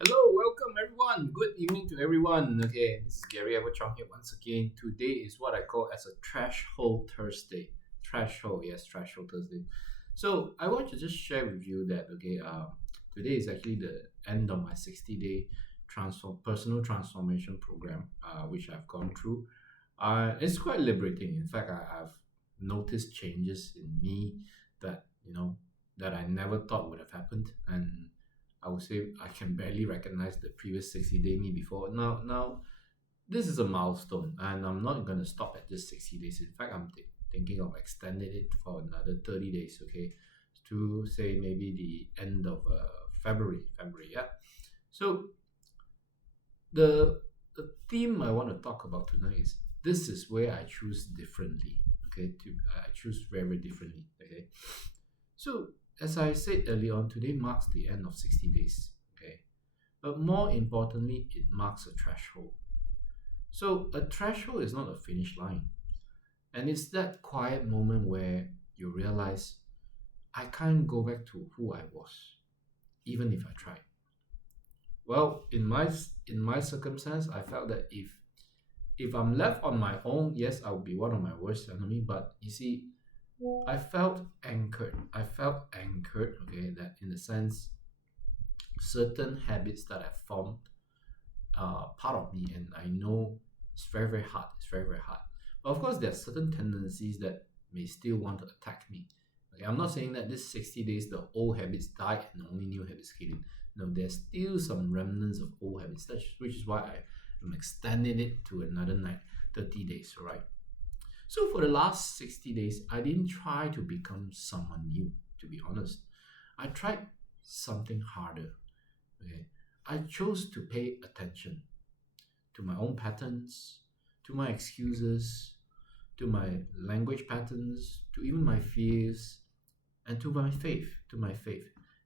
Hello, welcome everyone. Good evening to everyone. Okay, this is 𝗧𝗵𝗂𝘀𝗵𝗆 here once again. Today is what I call as a threshold Thursday. Threshold, yes, threshold Thursday. So I want to just share with you that today is actually the end of my 60-day personal transformation program, which I've gone through. It's quite liberating. In fact, I've noticed changes in me that that I never thought would have happened, and I would say I can barely recognize the previous 60-day me before. Now, this is a milestone, and I'm not going to stop at just 60 days. In fact, I'm thinking of extending it for another 30 days, okay, to say maybe the end of February. Yeah. So the the theme I want to talk about tonight is this is where I choose differently. Okay, I choose very differently. Okay, so as I said earlier on, today marks the end of 60 days. Okay, but more importantly, it marks a threshold. So a threshold is not a finish line, and it's that quiet moment where you realize I can't go back to who I was, even if I tried. Well, in my circumstance, I felt that if I'm left on my own, yes, I'll be one of my worst enemy. But you see, I felt anchored. Okay, that in the sense, certain habits that have formed part of me, and I know it's very hard. It's very hard. But of course, there are certain tendencies that may still want to attack me. Okay, I'm not saying that this 60 days the old habits died and only new habits came in. No, there's still some remnants of old habits, which is why I'm extending it to another 30 days, right? So for the last 60 days, I didn't try to become someone new, to be honest. I tried something harder. Okay. I chose to pay attention to my own patterns, to my excuses, to my language patterns, to even my fears, and to my faith,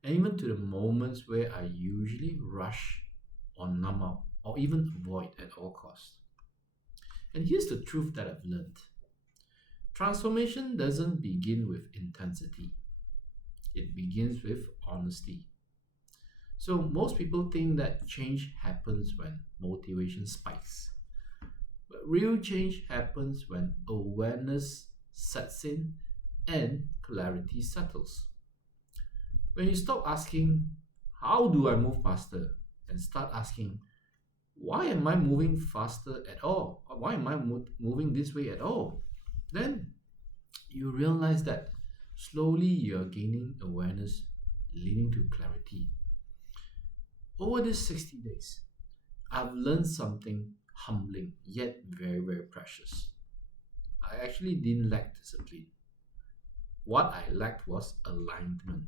and even to the moments where I usually rush or numb out or even avoid at all costs. And here's the truth that I've learned. Transformation doesn't begin with intensity. It begins with honesty. So most people think that change happens when motivation spikes. But real change happens when awareness sets in and clarity settles. When you stop asking, how do I move faster? And start asking, why am I moving faster at all? Or why am I moving this way at all? Then you realize that slowly you're gaining awareness, leading to clarity. Over these 60 days, I've learned something humbling yet very precious. I actually didn't lack discipline. What I lacked was alignment.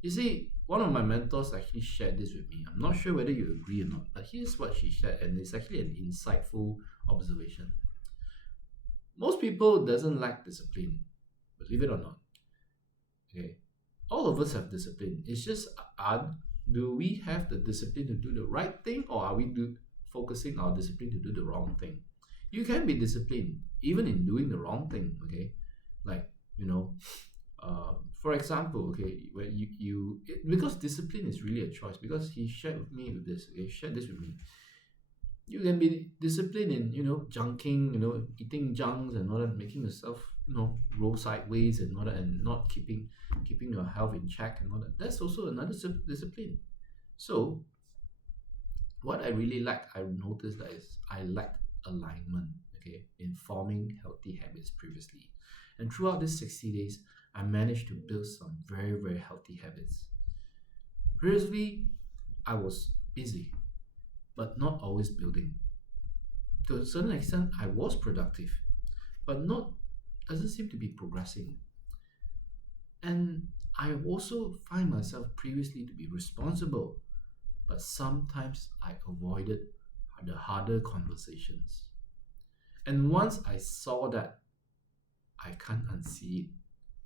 You see, one of my mentors actually shared this with me. I'm not sure whether you agree or not, but here's what she shared, and it's actually an insightful observation. Most people doesn't lack discipline, believe it or not. Okay, all of us have discipline. It's just, do we have the discipline to do the right thing, or are we focusing our discipline to do the wrong thing? You can be disciplined even in doing the wrong thing. Okay, like you know, for example, okay, when because discipline is really a choice. Because he shared with me with this. Okay, he shared this with me. You can be disciplined in junking, eating junks and all that, making yourself roll sideways and all that, and not keeping your health in check and all that. That's also another discipline. So what I really lacked, I noticed that is I lacked alignment, okay, in forming healthy habits previously. And throughout these 60 days, I managed to build some very healthy habits. Previously, I was busy, but not always building. To a certain extent, I was productive, but not doesn't seem to be progressing. And I also find myself previously to be responsible, but sometimes I avoided the harder conversations. And once I saw that, I can't unsee it.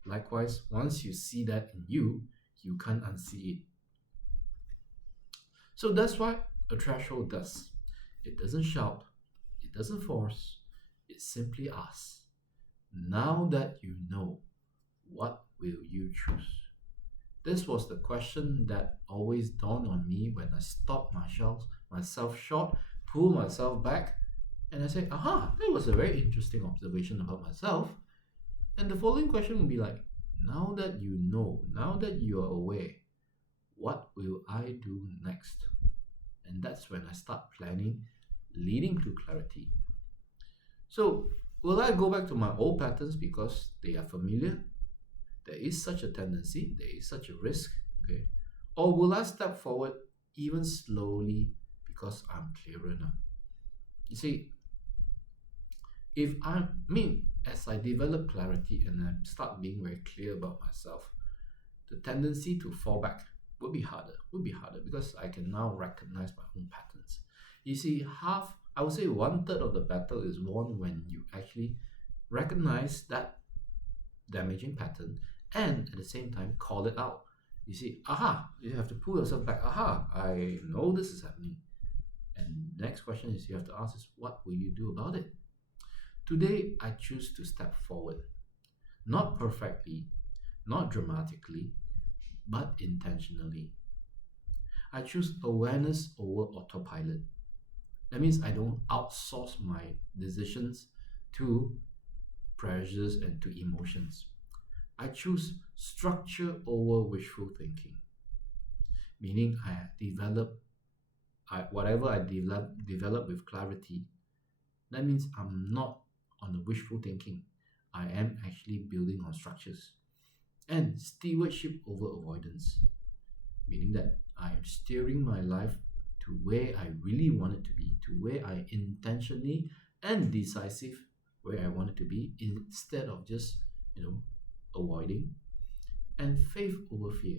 Likewise, once you see that in you, you can't unsee it. So that's what a threshold does. It doesn't shout, it doesn't force, it simply asks, now that you know, what will you choose? This was the question that always dawned on me when I stopped myself short, pull myself back, and I say, aha, that was a very interesting observation about myself. And the following question will be like, now that you know, now that you are aware, what will I do next? And that's when I start planning, leading to clarity. So, will I go back to my old patterns because they are familiar? There is such a tendency, there is such a risk, okay? Or will I step forward even slowly because I'm clearer now? You see, as I develop clarity and I start being very clear about myself, the tendency to fall back would be harder because I can now recognize my own patterns. You see, I would say 1/3 of the battle is won when you actually recognize that damaging pattern and at the same time call it out. You see, aha, you have to pull yourself back. Aha, I know this is happening. And the next question is you have to ask is, what will you do about it? Today, I choose to step forward. Not perfectly, not dramatically, but intentionally. I choose awareness over autopilot. That means I don't outsource my decisions to pressures and to emotions. I choose structure over wishful thinking. Meaning whatever I develop with clarity, that means I'm not on the wishful thinking. I am actually building on structures. And stewardship over avoidance, meaning that I am steering my life to where I really want it to be, to where I intentionally and decisive where I want it to be, instead of just avoiding. And faith over fear.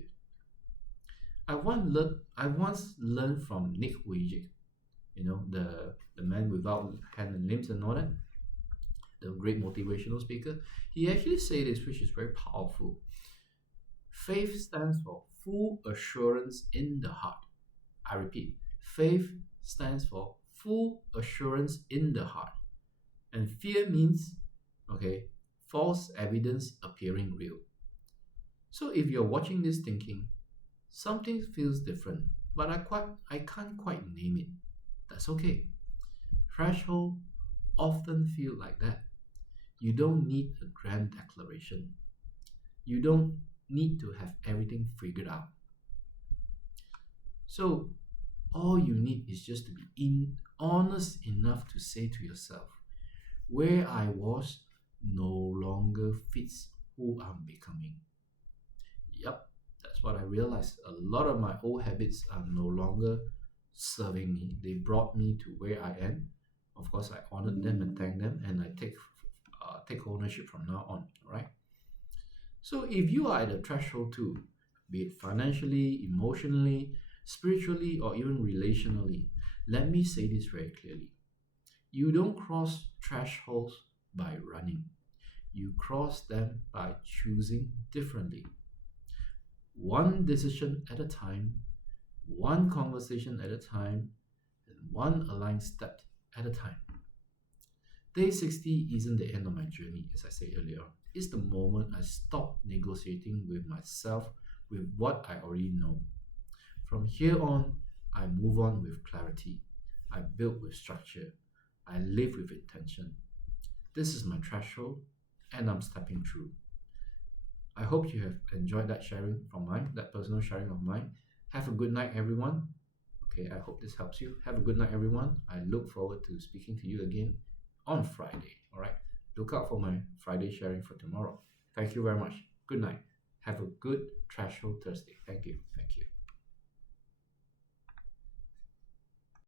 I once learned from 𝗧𝗵𝗂𝗍𝗶𝗆, the man without hand and limbs and all that, the great motivational speaker. He actually said this, which is very powerful. Faith stands for full assurance in the heart. I repeat, faith stands for full assurance in the heart. And fear means, false evidence appearing real. So if you're watching this thinking, something feels different, but I can't quite name it. That's okay. Threshold often feel like that. You don't need a grand declaration. You don't need to have everything figured out. So all you need is just to be honest enough to say to yourself, where I was no longer fits who I'm becoming. Yep, that's what I realized. A lot of my old habits are no longer serving me. They brought me to where I am. Of course, I honored them and thanked them, and I take ownership from now on, right? So if you are at a threshold too, be it financially, emotionally, spiritually, or even relationally, let me say this very clearly. You don't cross thresholds by running. You cross them by choosing differently. One decision at a time, one conversation at a time, and one aligned step at a time. Day 60 isn't the end of my journey, as I said earlier. It's the moment I stop negotiating with myself with what I already know. From here on, I move on with clarity. I build with structure. I live with intention. This is my threshold, and I'm stepping through. I hope you have enjoyed that sharing from mine, that personal sharing of mine. Have a good night, everyone. Okay, I hope this helps you. Have a good night, everyone. I look forward to speaking to you again on Friday. All right, look out for my Friday sharing for tomorrow. Thank you very much. Good night. Have a good Threshold Thursday. Thank you. Thank you.